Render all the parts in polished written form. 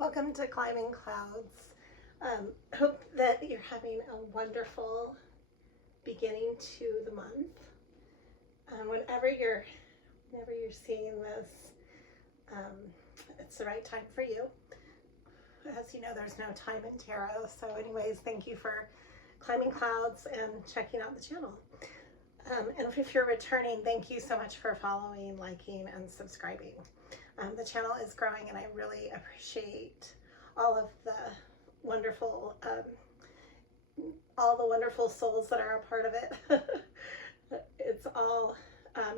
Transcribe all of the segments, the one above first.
Welcome to Climbing Clouds. Hope that you're having a wonderful beginning to the month. Whenever you're seeing this, it's the right time for you. As you know, there's no time in tarot. So anyways, thank you for climbing clouds and checking out the channel. And if you're returning, thank you so much for following, liking, and subscribing. The channel is growing, and I really appreciate all of the wonderful, souls that are a part of it. It's all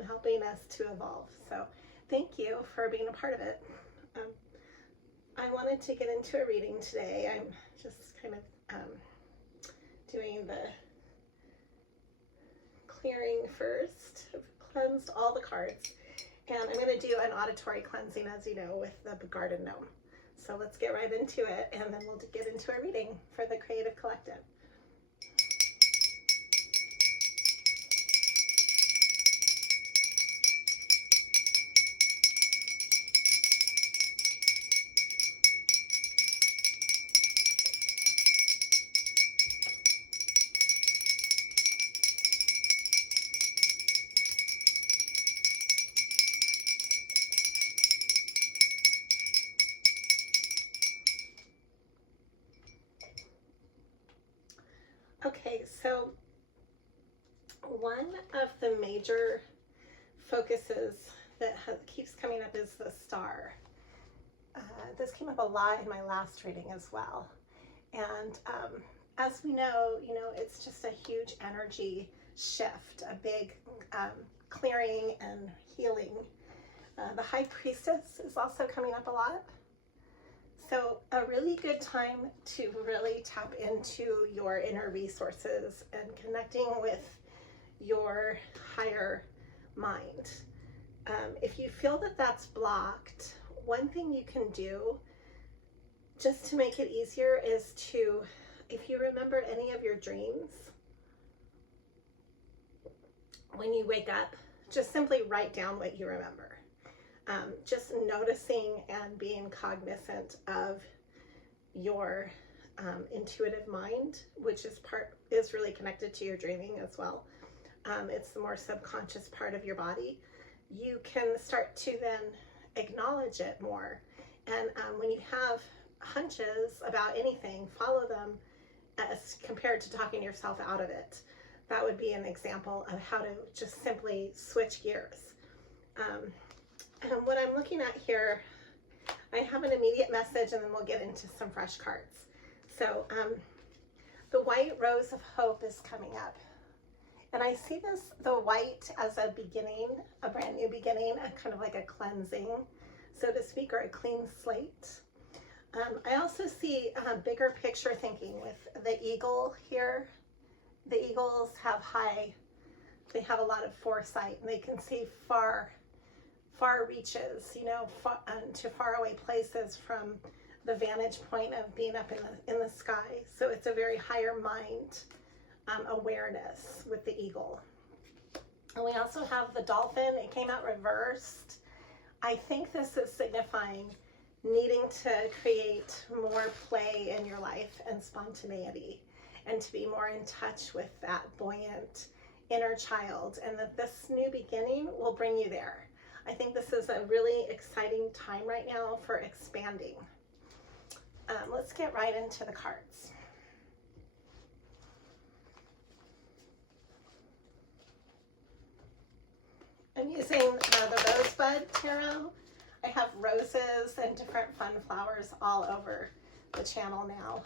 helping us to evolve. So thank you for being a part of it. I wanted to get into a reading today. I'm just kind of doing the clearing first. I've cleansed all the cards. And I'm going to do an auditory cleansing, as you know, with the garden gnome. So let's get right into it, and then we'll get into a reading for the Creative Collective. Okay, so one of the major focuses that keeps coming up is the star. This came up a lot in my last reading as well. And as we know, it's just a huge energy shift, a big clearing and healing. The High Priestess is also coming up a lot. So a really good time to really tap into your inner resources and connecting with your higher mind. If you feel that that's blocked, one thing you can do just to make it easier is to, if you remember any of your dreams, when you wake up, just simply write down what you remember. Just noticing and being cognizant of your intuitive mind, which is really connected to your dreaming as well. It's the more subconscious part of your body. You can start to then acknowledge it more. And when you have hunches about anything, follow them as compared to talking yourself out of it. That would be an example of how to just simply switch gears. And what I'm looking at here, I have an immediate message, and then we'll get into some fresh cards. So the white rose of hope is coming up. And I see the white as a beginning, a brand new beginning, a kind of like a cleansing, so to speak, or a clean slate. I also see bigger picture thinking with the eagle here. The eagles have they have a lot of foresight, and they can see far reaches, to faraway places from the vantage point of being up in the sky. So it's a very higher mind awareness with the eagle. And we also have the dolphin. It came out reversed. I think this is signifying needing to create more play in your life and spontaneity, and to be more in touch with that buoyant inner child, and that this new beginning will bring you there. I think this is a really exciting time right now for expanding. Let's get right into the cards. I'm using the Rosebud Tarot. I have roses and different fun flowers all over the channel now.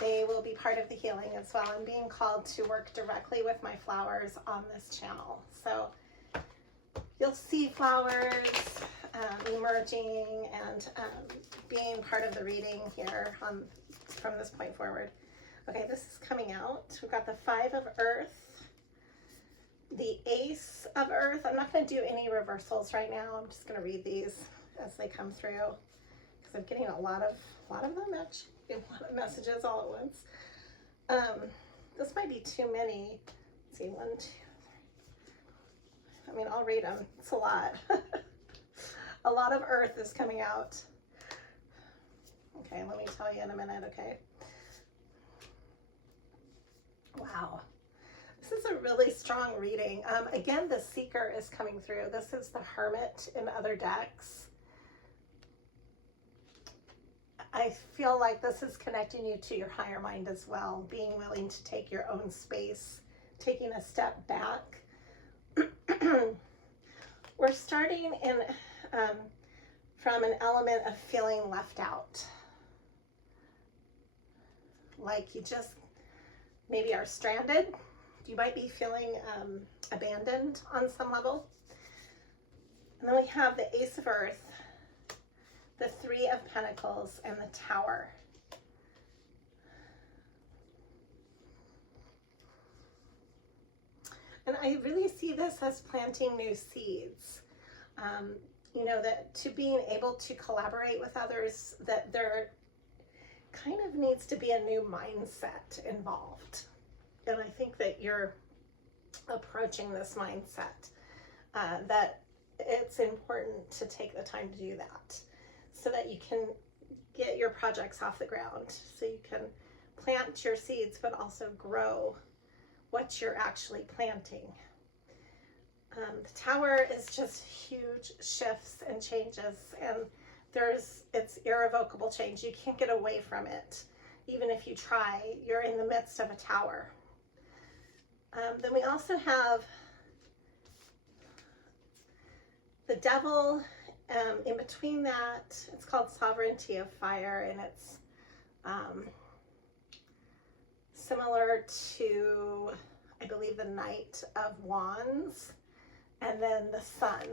They will be part of the healing as well. I'm being called to work directly with my flowers on this channel. So you'll see flowers emerging and being part of the reading here from this point forward. Okay, this is coming out. We've got the Five of Earth, the Ace of Earth. I'm not going to do any reversals right now. I'm just going to read these as they come through, because I'm getting a lot of them, actually, a lot of messages all at once. This might be too many. Let's see, 1, 2, 3. I mean, I'll read them. It's a lot. A lot of earth is coming out. Okay, let me tell you in a minute, okay? Wow. This is a really strong reading. Again, the Seeker is coming through. This is the Hermit in other decks. I feel like this is connecting you to your higher mind as well, being willing to take your own space, taking a step back. We're starting in from an element of feeling left out. Like you just maybe are stranded. You might be feeling abandoned on some level. And then we have the Ace of Earth, the Three of Pentacles, and the Tower. And I really see this as planting new seeds. You know, that to being able to collaborate with others, that there kind of needs to be a new mindset involved. And I think that you're approaching this mindset, that it's important to take the time to do that so that you can get your projects off the ground, so you can plant your seeds, but also grow what you're actually planting. The Tower is just huge shifts and changes, and it's irrevocable change. You can't get away from it. Even if you try, you're in the midst of a tower. Then we also have the Devil. In between that, it's called Sovereignty of Fire, and it's similar to, I believe, the Knight of Wands, and then the Sun.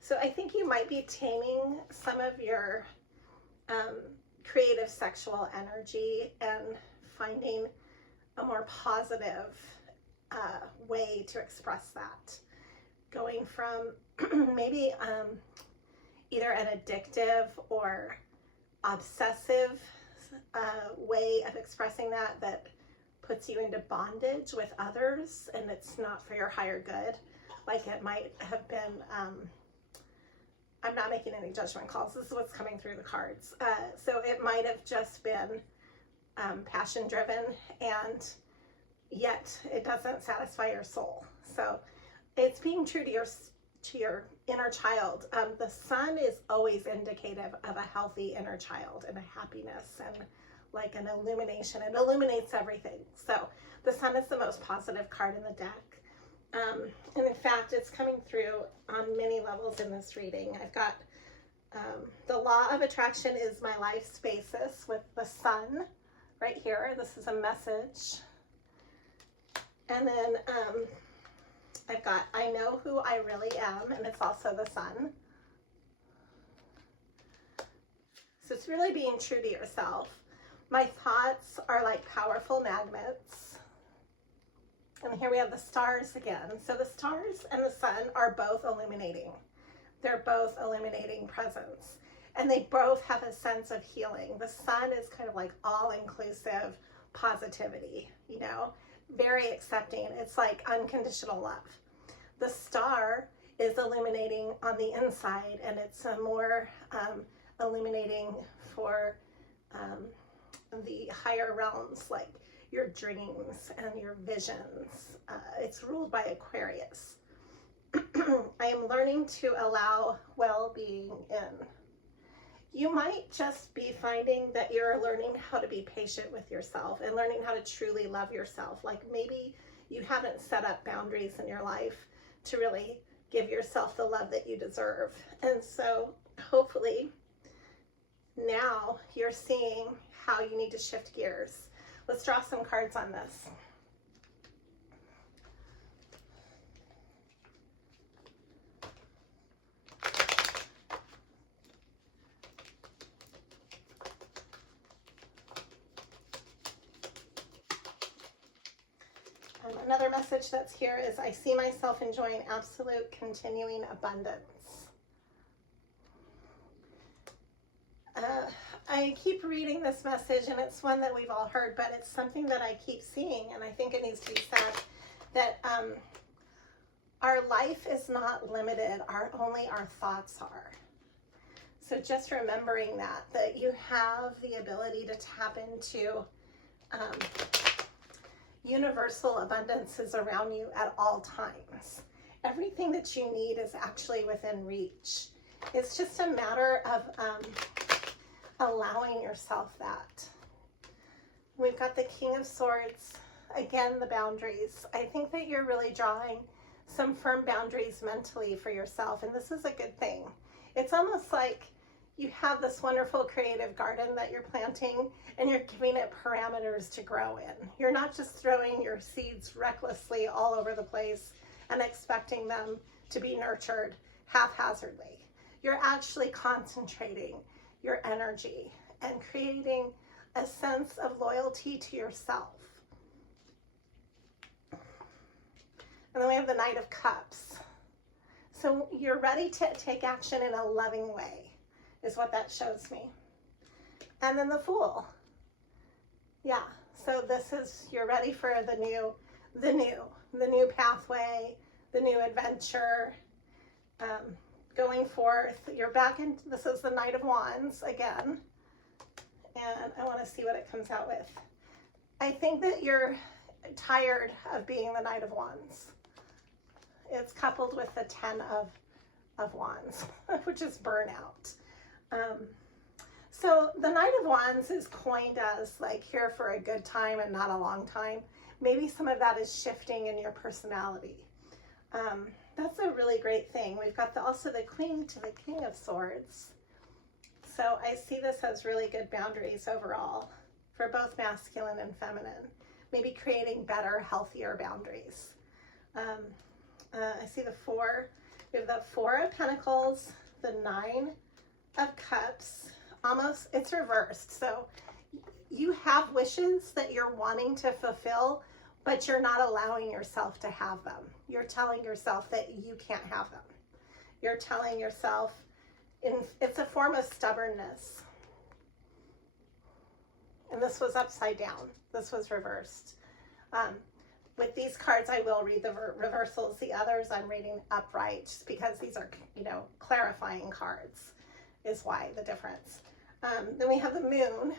So I think you might be taming some of your creative sexual energy and finding a more positive way to express that. Going from maybe either an addictive or obsessive way of expressing that puts you into bondage with others, and it's not for your higher good. Like it might have been, I'm not making any judgment calls. This is what's coming through the cards. So it might have just been passion driven, and yet it doesn't satisfy your soul. So it's being true to your inner child. The Sun is always indicative of a healthy inner child and a happiness and like an illumination. It illuminates everything. So the Sun is the most positive card in the deck. And in fact, it's coming through on many levels in this reading. I've got the Law of Attraction is my life's basis with the Sun right here. This is a message. And then I've got I know who I really am, and it's also the Sun. So it's really being true to yourself. My thoughts are like powerful magnets. And here we have the stars again. So the stars and the Sun are both illuminating. They're both illuminating presence. And they both have a sense of healing. The Sun is kind of like all-inclusive positivity, you know, very accepting. It's like unconditional love. The star is illuminating on the inside, and it's a more illuminating for the higher realms, like your dreams and your visions. It's ruled by Aquarius. I am learning to allow well-being in. You might just be finding that you're learning how to be patient with yourself and learning how to truly love yourself. Like maybe you haven't set up boundaries in your life to really give yourself the love that you deserve. And so hopefully now you're seeing how you need to shift gears. Let's draw some cards on this. Another message that's here is I see myself enjoying absolute continuing abundance. I keep reading this message, and it's one that we've all heard, but it's something that I keep seeing, and I think it needs to be said, that our life is not limited, only our thoughts are. So So just remembering that you have the ability to tap into universal abundances around you at all times. Everything that you need is actually within reach. It's just a matter of allowing yourself that. We've got the King of Swords. Again, the boundaries. I think that you're really drawing some firm boundaries mentally for yourself, and this is a good thing. It's almost like you have this wonderful creative garden that you're planting, and you're giving it parameters to grow in. You're not just throwing your seeds recklessly all over the place and expecting them to be nurtured haphazardly. You're actually concentrating your energy and creating a sense of loyalty to yourself. And then we have the Knight of Cups. So you're ready to take action in a loving way, is what that shows me. And then the Fool. Yeah, so this is, you're ready for the new pathway, the new adventure, going forth. You're back in, this is the Knight of Wands again. And I want to see what it comes out with. I think that you're tired of being the Knight of Wands. It's coupled with the 10 of Wands, which is burnout. So the Knight of Wands is coined as like here for a good time and not a long time. Maybe some of that is shifting in your personality. That's a really great thing. We've got also the Queen to the King of Swords. So I see this as really good boundaries overall for both masculine and feminine. Maybe creating better, healthier boundaries. I see the Four. We have the Four of Pentacles, the Nine of Cups. Almost, it's reversed. So you have wishes that you're wanting to fulfill, but you're not allowing yourself to have them. You're telling yourself that you can't have them. You're telling yourself, it's a form of stubbornness. And this was upside down. This was reversed. With these cards, I will read the reversals. The others I'm reading upright, just because these are, clarifying cards is why the difference. Then we have the Moon.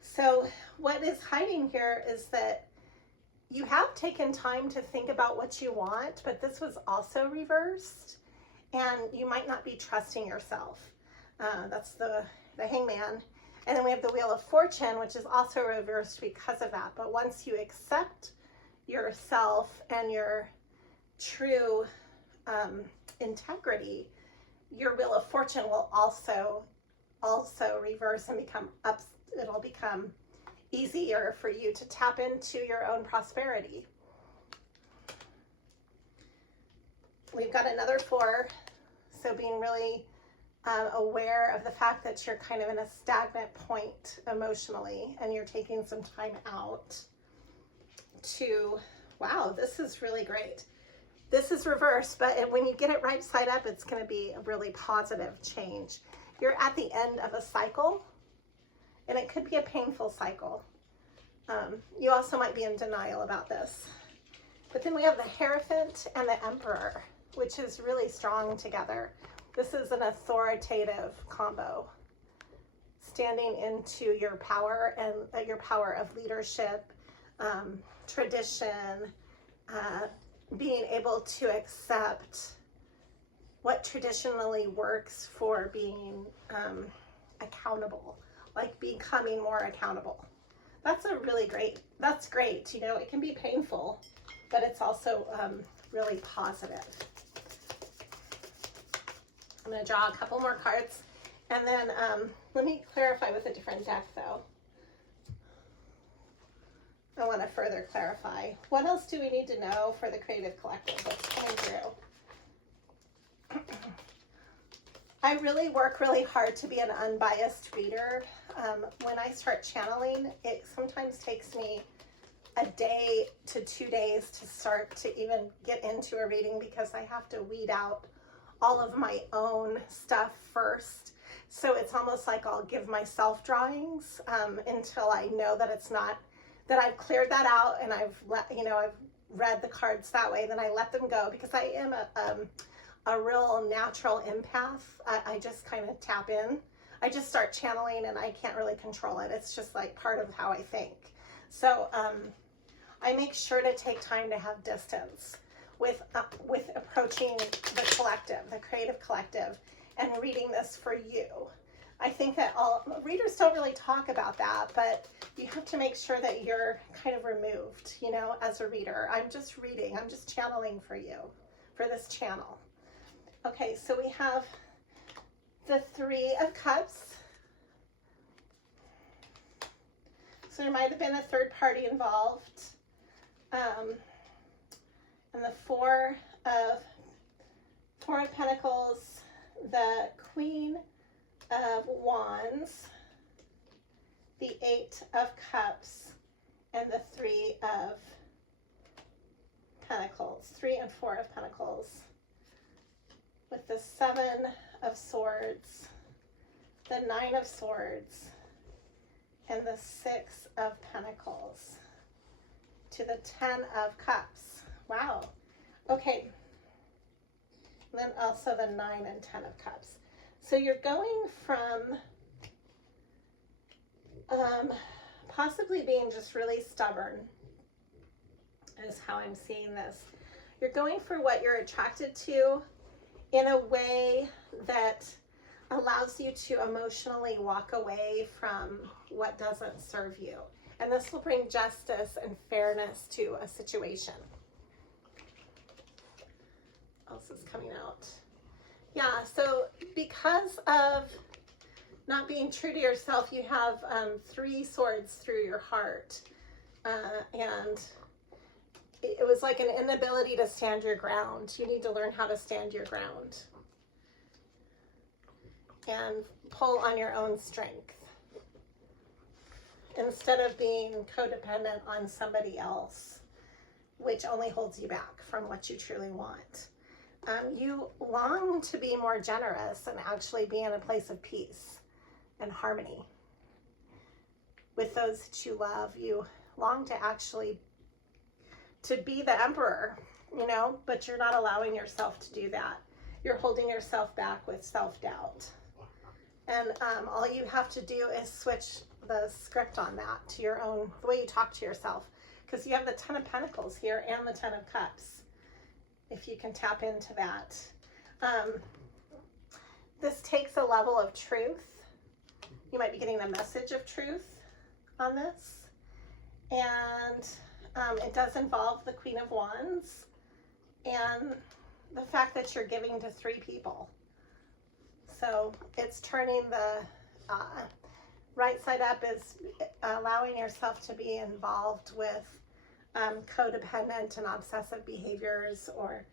So what is hiding here is that you have taken time to think about what you want, but this was also reversed, and you might not be trusting yourself. That's the Hangman. And then we have the Wheel of Fortune, which is also reversed because of that. But once you accept yourself and your true integrity, your Wheel of Fortune will also reverse and become up. It'll become easier for you to tap into your own prosperity. We've got another Four. So being really aware of the fact that you're kind of in a stagnant point emotionally, and you're taking some time out to, wow, this is really great. This is reversed, but when you get it right side up, it's going to be a really positive change. You're at the end of a cycle, and it could be a painful cycle. You also might be in denial about this. But then we have the Hierophant and the Emperor, which is really strong together. This is an authoritative combo, standing into your power and your power of leadership, tradition, being able to accept what traditionally works for being accountable, like becoming more accountable. That's that's great. It can be painful, but it's also really positive. I'm going to draw a couple more cards, and then let me clarify with a different deck, though. I want to further clarify. What else do we need to know for the Creative Collective that's coming through? I really work really hard to be an unbiased reader. When I start channeling, it sometimes takes me a day to 2 days to start to even get into a reading, because I have to weed out all of my own stuff first. So it's almost like I'll give myself drawings until I know that it's not, that I've cleared that out and I've read the cards that way. Then I let them go, because I am a a real natural empath. I just kind of tap in. I just start channeling and I can't really control it. It's just like part of how I think. So I make sure to take time to have distance with approaching the collective, the creative collective, and reading this for you. I think that all readers don't really talk about that, but you have to make sure that you're kind of removed, you know, as a reader. I'm just reading, I'm just channeling for you, for this channel. Okay, so we have the Three of Cups. So there might have been a third party involved. And the Four of Pentacles, the Queen of Wands, the Eight of Cups, and the Three of Pentacles, 3 and 4 of Pentacles, with the Seven of Swords, the Nine of Swords, and the Six of Pentacles, to the 10 of Cups. Wow. Okay. And then also the 9 and 10 of Cups. So you're going from possibly being just really stubborn, is how I'm seeing this. You're going for what you're attracted to in a way that allows you to emotionally walk away from what doesn't serve you. And this will bring justice and fairness to a situation. What else is coming out? Yeah, so because of not being true to yourself, you have 3 swords through your heart. And it was like an inability to stand your ground. You need to learn how to stand your ground and pull on your own strength instead of being codependent on somebody else, which only holds you back from what you truly want. You long to be more generous and actually be in a place of peace and harmony with those that you love. You long to actually to be the emperor, you know, but you're not allowing yourself to do that. You're holding yourself back with self-doubt. And all you have to do is switch the script on that to your own, the way you talk to yourself. Because you have the 10 of Pentacles here and the 10 of Cups, if you can tap into that. This takes a level of truth. You might be getting a message of truth on this. And it does involve the Queen of Wands and the fact that you're giving to 3 people. So it's turning the right side up is allowing yourself to be involved with codependent and obsessive behaviors or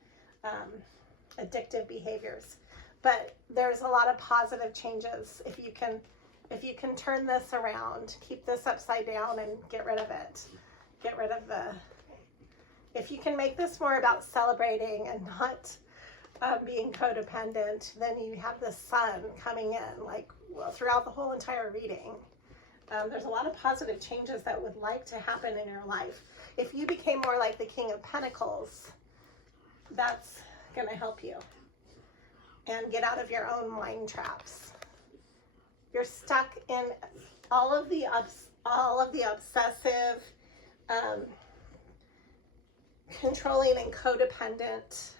addictive behaviors. But there's a lot of positive changes if you can turn this around, keep this upside down and get rid of it. Get rid of if you can make this more about celebrating and not being codependent, then you have the sun coming in like throughout the whole entire reading. There's a lot of positive changes that would like to happen in your life. If you became more like the King of Pentacles, that's going to help you and get out of your own mind traps. You're stuck in all of the obsessive, controlling and codependent,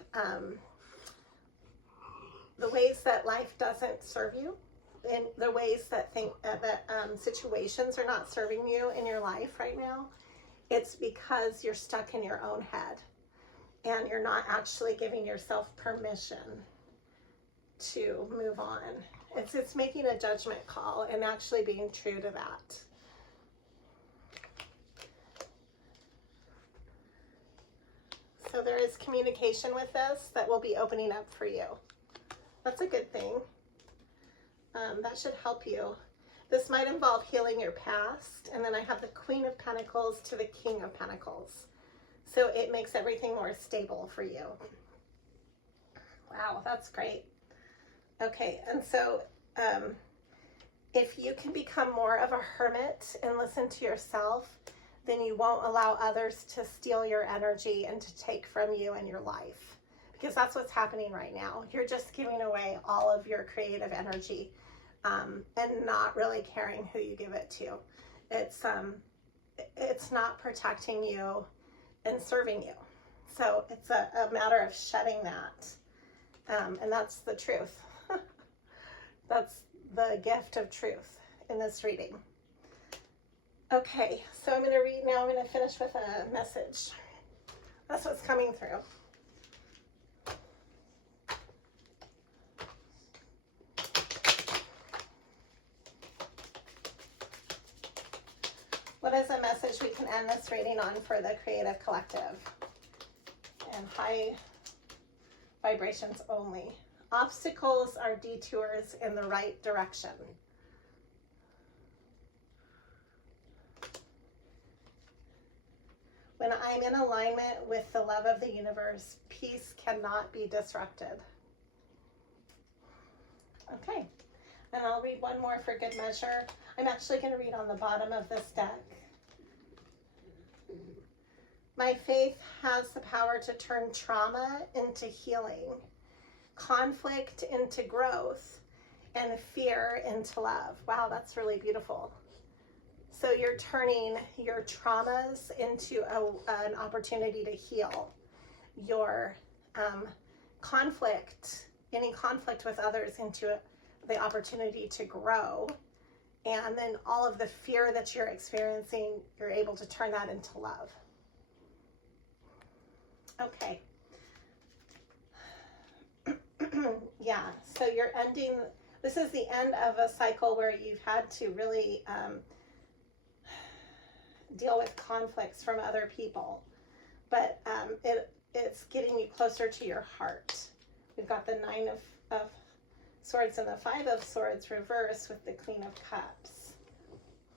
the ways that life doesn't serve you, in the ways that situations are not serving you in your life right now. It's because you're stuck in your own head and you're not actually giving yourself permission to move on. It's making a judgment call and actually being true to that. So there is communication with this that will be opening up for you. That's a good thing. That should help you. This might involve healing your past. And then I have the Queen of Pentacles to the King of Pentacles. So it makes everything more stable for you. Wow, that's great. Okay, and so if you can become more of a hermit and listen to yourself, then you won't allow others to steal your energy and to take from you in your life. because that's what's happening right now. You're just giving away all of your creative energy, and not really caring who you give it to. It's not protecting you and serving you. So it's a matter of shedding that. And that's the truth. That's the gift of truth in this reading. Okay, so I'm going to read now. I'm going to finish with a message. That's what's coming through. What is a message we can end this reading on for the creative collective? And high vibrations only. Obstacles are detours in the right direction. When I'm in alignment with the love of the universe, peace cannot be disrupted. Okay, and I'll read one more for good measure. I'm actually going to read on the bottom of this deck. My faith has the power to turn trauma into healing, conflict into growth, and fear into love. Wow, that's really beautiful. So you're turning your traumas into an opportunity to heal. Your conflict, any conflict with others, into the opportunity to grow. And then all of the fear that you're experiencing, you're able to turn that into love. Okay. Yeah, so you're ending, this is the end of a cycle where you've had to really deal with conflicts from other people, but it's getting you closer to your heart. We've got the Nine of Swords and the Five of Swords reversed with the Queen of Cups,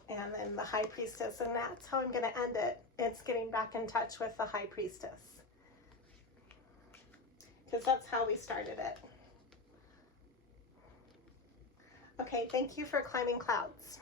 and then the High Priestess, and that's how I'm going to end it. It's getting back in touch with the High Priestess, because that's how we started it. Okay, thank you for climbing clouds.